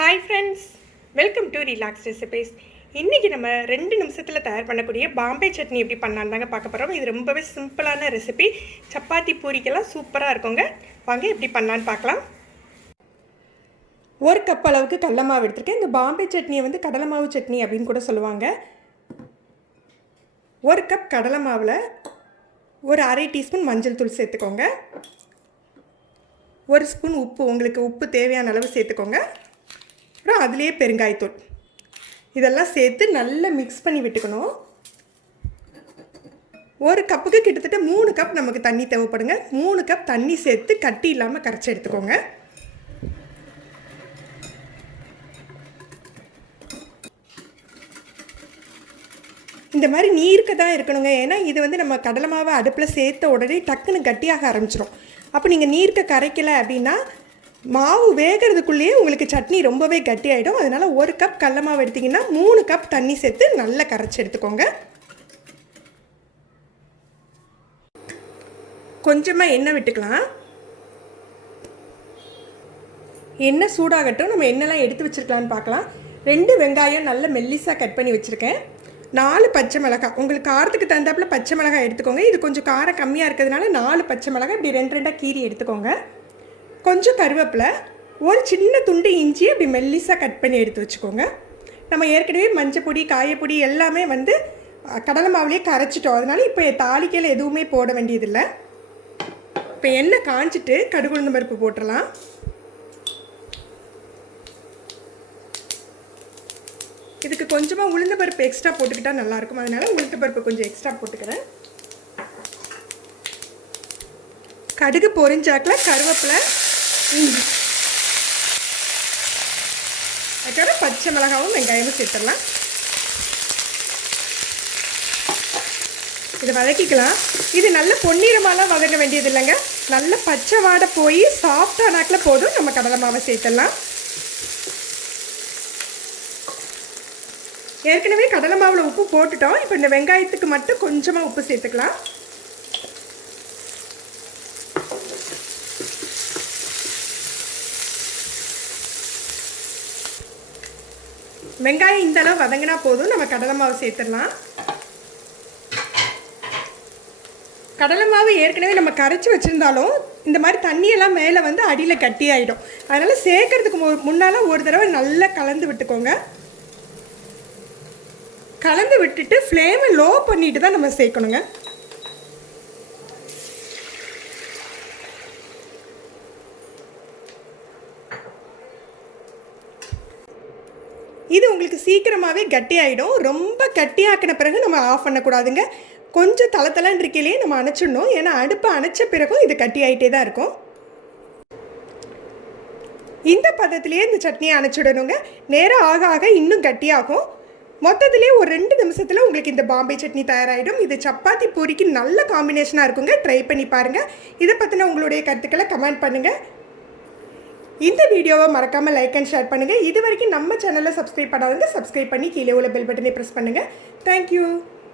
Hi friends, welcome to relax recipes. இன்றைக்கி நம்ம 2 நிமிஷத்தில் தயார் பண்ணக்கூடிய பாம்பே சட்னி எப்படி பண்ணலான்னு தாங்க பார்க்க போகிறோம். இது ரொம்பவே சிம்பிளான ரெசிபி. சப்பாத்தி பூரிக்கெல்லாம் சூப்பராக இருக்குங்க. வாங்க எப்படி பண்ணலான்னு பார்க்கலாம். 1 கப் அளவுக்கு கடலை மாவு எடுத்துருக்கேன். இந்த பாம்பே சட்னியை வந்து கடலை மாவு சட்னி அப்படின்னு கூட சொல்லுவாங்க. 1 கப் கடலை மாவில் ஒரு அரை டீஸ்பூன் மஞ்சள் தூள் சேர்த்துக்கோங்க. 1 ஸ்பூன் உப்பு, உங்களுக்கு உப்பு தேவையான அளவு சேர்த்துக்கோங்க. அப்புறம் அதிலே பெருங்காயத்தூள் இதெல்லாம் சேர்த்து நல்லா மிக்ஸ் பண்ணி விட்டுக்கணும். 1 கப்புக்கு கிட்டத்தட்ட 3 கப் நமக்கு தண்ணி தேவைப்படுங்க. 3 கப் தண்ணி சேர்த்து கட்டி இல்லாமல் கரைச்சி எடுத்துக்கோங்க. இந்த மாதிரி நீர்க்க தான் இருக்கணுங்க. ஏன்னா இது வந்து நம்ம கடலை மாவை அடுப்பில் சேர்த்த உடனே டக்குன்னு கட்டியாக ஆரம்பிச்சிடும். அப்போ நீங்கள் நீர்க்க கரைக்கலை அப்படின்னா மாவு வேகிறதுக்குள்ளேயே உங்களுக்கு சட்னி ரொம்பவே கட்டி ஆகிடும். அதனால் 1 கப் கடலை மாவு எடுத்திங்கன்னா 3 கப் தண்ணி சேர்த்து நல்லா கரைச்சி எடுத்துக்கோங்க. கொஞ்சமாக எண்ணெய் விட்டுக்கலாம். எண்ணெய் சூடாகட்டும். நம்ம எண்ணெய்லாம் எடுத்து வச்சுருக்கலான்னு பார்க்கலாம். 2 வெங்காயம் நல்ல மெல்லிஸாக கட் பண்ணி வச்சுருக்கேன். 4 பச்சை மிளகாய், உங்களுக்கு காரத்துக்கு தகுந்தாப்பில் பச்சை மிளகாய் எடுத்துக்கோங்க. இது கொஞ்சம் காரம் கம்மியாக இருக்கிறதுனால 4 பச்சை மிளகாய் இப்படி 2 கீரி எடுத்துக்கோங்க. கொஞ்சம் கருவேப்பிலை, ஒரு சின்ன துண்டு இஞ்சி அப்படி மெல்லிஸாக கட் பண்ணி எடுத்து வச்சுக்கோங்க. நம்ம ஏற்கனவே மஞ்சள் பொடி, காயப்பொடி எல்லாமே வந்து கடலை மாவுலேயே கரைச்சிட்டோம். அதனால இப்போ தாளிக்கையில் எதுவுமே போட வேண்டியதில்லை. இப்போ எண்ணெய் காஞ்சிட்டு கடுகு உளுந்தம் பருப்பு போட்டுடலாம். இதுக்கு கொஞ்சமாக உளுந்த பருப்பு எக்ஸ்ட்ரா போட்டுக்கிட்டால் நல்லாயிருக்கும். அதனால் உளுந்த பருப்பு கொஞ்சம் எக்ஸ்ட்ரா போட்டுக்கிறேன். கடுகு பொரிஞ்சாக்கில் கருவேப்பிலை, இஞ்சி, அதுக்கப்புறம் பச்சை மிளகாவும் வெங்காயமும் சேர்த்துடலாம். இதை வதக்கிக்கலாம். இது நல்ல பொன்னிறமாலாம் வதங்க வேண்டியது இல்லைங்க. நல்ல பச்சை வாடை போய் சாஃப்டானாக்கில் போதும். நம்ம கடலை மாவை சேர்த்துடலாம். ஏற்கனவே கடலை மாவில் உப்பு போட்டுட்டோம். இப்போ இந்த வெங்காயத்துக்கு மட்டும் கொஞ்சமாக உப்பு சேர்த்துக்கலாம். வெங்காயம் இந்த அளவு வதங்கினா போதும். நம்ம கடலை மாவு சேர்த்துடலாம். கடலை மாவு ஏற்கனவே நம்ம கரைச்சி வச்சுருந்தாலும் இந்த மாதிரி தண்ணியெல்லாம் மேலே வந்து அடியில் கட்டி ஆகிடும். அதனால் சேர்க்கறதுக்கு முன்னால் ஒரு தடவை நல்லா கலந்து விட்டுக்கோங்க. கலந்து விட்டுட்டு ஃப்ளேமை லோ பண்ணிட்டு தான் நம்ம சேர்க்கணுங்க. இது உங்களுக்கு சீக்கிரமாகவே கட்டி ஆகிடும். ரொம்ப கட்டியாக்கின பிறகு நம்ம ஆஃப் பண்ணக்கூடாதுங்க. கொஞ்சம் தளத்தலன்னு இருக்கையிலேயே நம்ம அணைச்சிடணும். ஏன்னா அடுப்பை அணைச்ச பிறகும் இது கட்டி ஆகிட்டே தான் இருக்கும். இந்த பதத்திலேயே இந்த சட்னியை அணைச்சிடணுங்க. நேரம் ஆக ஆக இன்னும் கட்டியாகும். மொத்தத்திலே ஒரு 2 நிமிஷத்தில் உங்களுக்கு இந்த பாம்பே சட்னி தயாராகிடும். இது சப்பாத்தி பூரிக்கு நல்ல காம்பினேஷனாக இருக்குங்க. ட்ரை பண்ணி பாருங்கள். இதை பற்றின உங்களுடைய கருத்துக்களை கமெண்ட் பண்ணுங்கள். இந்த வீடியோவை மறக்காமல் லைக் அண்ட் ஷேர் பண்ணுங்கள். இது வரைக்கும் நம்ம சேனலை சப்ஸ்கிரைப் பண்ணாதவங்க சப்ஸ்கிரைப் பண்ணி கீழே உள்ள பெல் பட்டனை ப்ரெஸ் பண்ணுங்கள். தேங்க்யூ.